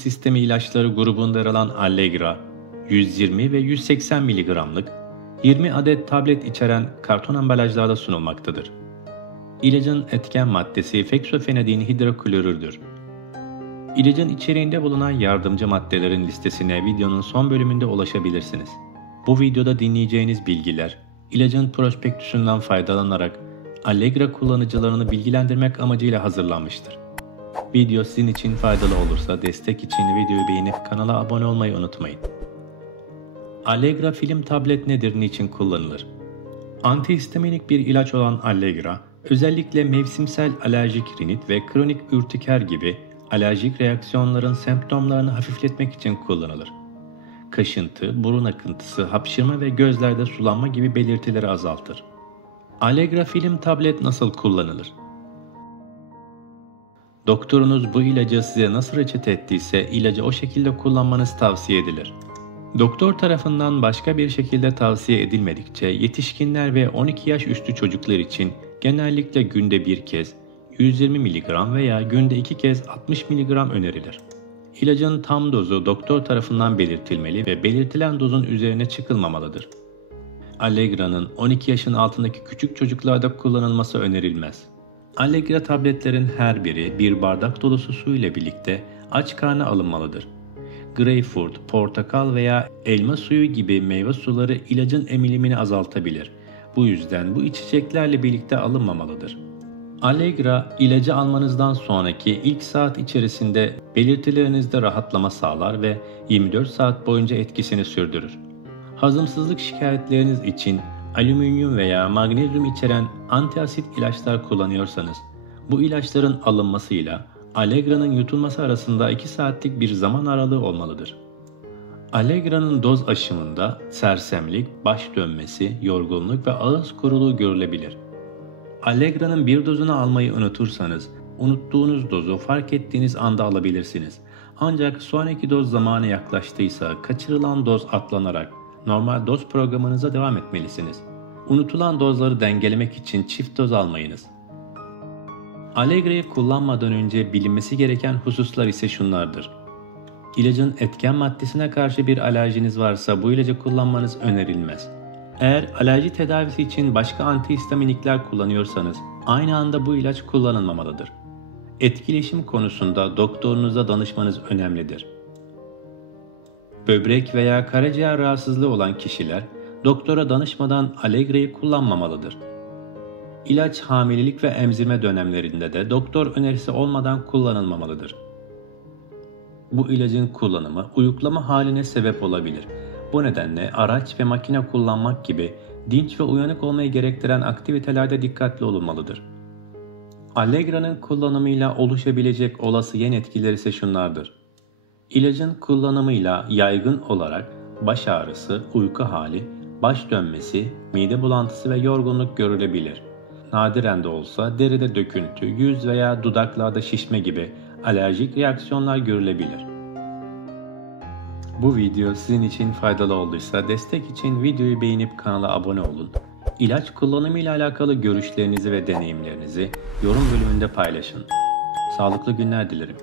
sistemi ilaçları grubunda yer alan Allegra, 120 ve 180 mg'lık 20 adet tablet içeren karton ambalajlarda sunulmaktadır. İlacın etken maddesi fexofenadin hidroklorürdür. İlacın içeriğinde bulunan yardımcı maddelerin listesine videonun son bölümünde ulaşabilirsiniz. Bu videoda dinleyeceğiniz bilgiler, ilacın prospektüsünden faydalanarak Allegra kullanıcılarını bilgilendirmek amacıyla hazırlanmıştır. Video sizin için faydalı olursa destek için videoyu beğenip kanala abone olmayı unutmayın. Allegra film tablet nedir, niçin kullanılır? Antihistaminik bir ilaç olan Allegra, özellikle mevsimsel alerjik rinit ve kronik ürtiker gibi alerjik reaksiyonların semptomlarını hafifletmek için kullanılır. Kaşıntı, burun akıntısı, hapşırma ve gözlerde sulanma gibi belirtileri azaltır. Allegra film tablet nasıl kullanılır? Doktorunuz bu ilacı size nasıl reçete ettiyse ilacı o şekilde kullanmanız tavsiye edilir. Doktor tarafından başka bir şekilde tavsiye edilmedikçe yetişkinler ve 12 yaş üstü çocuklar için genellikle günde bir kez 120 mg veya günde 2 kez 60 mg önerilir. İlacın tam dozu doktor tarafından belirtilmeli ve belirtilen dozun üzerine çıkılmamalıdır. Allegra'nın 12 yaşın altındaki küçük çocuklarda kullanılması önerilmez. Allegra tabletlerin her biri bir bardak dolusu su ile birlikte aç karnına alınmalıdır. Greyfurt, portakal veya elma suyu gibi meyve suları ilacın emilimini azaltabilir. Bu yüzden bu içeceklerle birlikte alınmamalıdır. Allegra, ilacı almanızdan sonraki ilk saat içerisinde belirtilerinizde rahatlama sağlar ve 24 saat boyunca etkisini sürdürür. Hazımsızlık şikayetleriniz için alüminyum veya magnezyum içeren antiasit ilaçlar kullanıyorsanız, bu ilaçların alınmasıyla Allegra'nın yutulması arasında 2 saatlik bir zaman aralığı olmalıdır. Allegra'nın doz aşımında sersemlik, baş dönmesi, yorgunluk ve ağız kuruluğu görülebilir. Allegra'nın bir dozunu almayı unutursanız, unuttuğunuz dozu fark ettiğiniz anda alabilirsiniz. Ancak sonraki doz zamanı yaklaştıysa kaçırılan doz atlanarak normal doz programınıza devam etmelisiniz. Unutulan dozları dengelemek için çift doz almayınız. Allegra'yı kullanmadan önce bilinmesi gereken hususlar ise şunlardır. İlacın etken maddesine karşı bir alerjiniz varsa bu ilacı kullanmanız önerilmez. Eğer alerji tedavisi için başka antihistaminikler kullanıyorsanız aynı anda bu ilaç kullanılmamalıdır. Etkileşim konusunda doktorunuza danışmanız önemlidir. Böbrek veya karaciğer rahatsızlığı olan kişiler doktora danışmadan Allegra'yı kullanmamalıdır. İlaç hamilelik ve emzirme dönemlerinde de doktor önerisi olmadan kullanılmamalıdır. Bu ilacın kullanımı uyuklama haline sebep olabilir. Bu nedenle araç ve makine kullanmak gibi dinç ve uyanık olmayı gerektiren aktivitelerde dikkatli olunmalıdır. Allegra'nın kullanımıyla oluşabilecek olası yan etkiler ise şunlardır. İlacın kullanımıyla yaygın olarak baş ağrısı, uyku hali, baş dönmesi, mide bulantısı ve yorgunluk görülebilir. Nadiren de olsa deride döküntü, yüz veya dudaklarda şişme gibi alerjik reaksiyonlar görülebilir. Bu video sizin için faydalı olduysa destek için videoyu beğenip kanala abone olun. İlaç kullanımı ile alakalı görüşlerinizi ve deneyimlerinizi yorum bölümünde paylaşın. Sağlıklı günler dilerim.